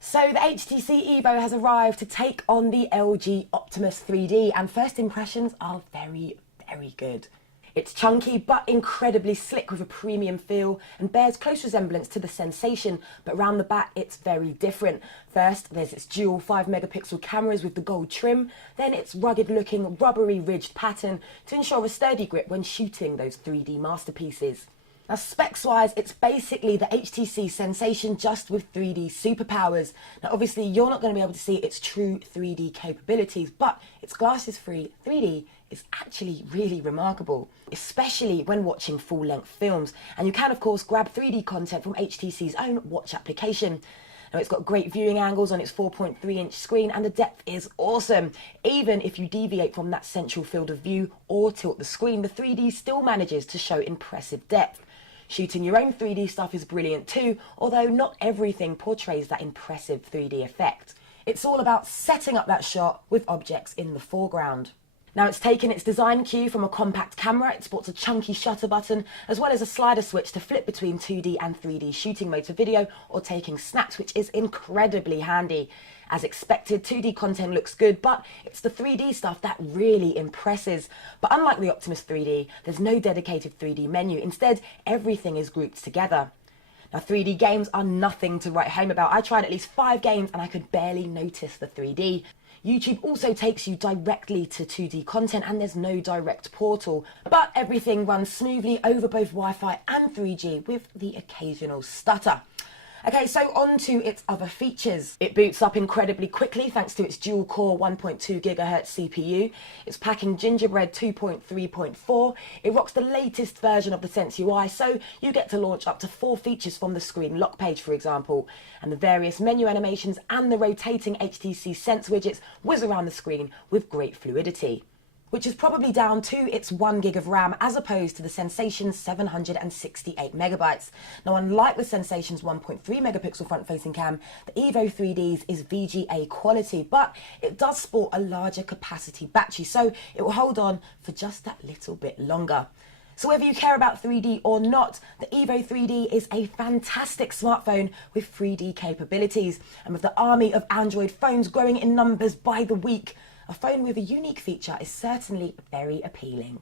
So the HTC EVO has arrived to take on the LG Optimus 3D, and first impressions are very, very good. It's chunky but incredibly slick with a premium feel and bears close resemblance to the Sensation, but around the back it's very different. First, there's its dual 5-megapixel cameras with the gold trim, then its rugged looking rubbery ridged pattern to ensure a sturdy grip when shooting those 3D masterpieces. Now specs wise, it's basically the HTC Sensation just with 3D superpowers. Now obviously you're not going to be able to see its true 3D capabilities, but its glasses free 3D is actually really remarkable, especially when watching full length films. And you can of course grab 3D content from HTC's own watch application. Now it's got great viewing angles on its 4.3-inch screen, and the depth is awesome. Even if you deviate from that central field of view or tilt the screen, the 3D still manages to show impressive depth. Shooting your own 3D stuff is brilliant too, although not everything portrays that impressive 3D effect. It's all about setting up that shot with objects in the foreground. Now it's taken its design cue from a compact camera. It sports a chunky shutter button as well as a slider switch to flip between 2D and 3D shooting modes for video or taking snaps, which is incredibly handy. As expected, 2D content looks good, but it's the 3D stuff that really impresses. But unlike the Optimus 3D, there's no dedicated 3D menu. Instead, everything is grouped together. Now 3D games are nothing to write home about. I tried at least 5 games and I could barely notice the 3D. YouTube also takes you directly to 2D content and there's no direct portal, but everything runs smoothly over both Wi-Fi and 3G with the occasional stutter. Okay, so on to its other features. It boots up incredibly quickly thanks to its dual-core 1.2 GHz CPU. It's packing Gingerbread 2.3.4. It rocks the latest version of the Sense UI, so you get to launch up to 4 features from the screen lock page, for example. And the various menu animations and the rotating HTC Sense widgets whiz around the screen with great fluidity, which is probably down to its 1 gig of RAM as opposed to the Sensation's 768 megabytes. Now, unlike the Sensation's 1.3 megapixel front-facing cam, the EVO 3D's is VGA quality, but it does sport a larger capacity battery, so it will hold on for just that little bit longer. So whether you care about 3D or not, the EVO 3D is a fantastic smartphone with 3D capabilities, and with the army of Android phones growing in numbers by the week, a phone with a unique feature is certainly very appealing.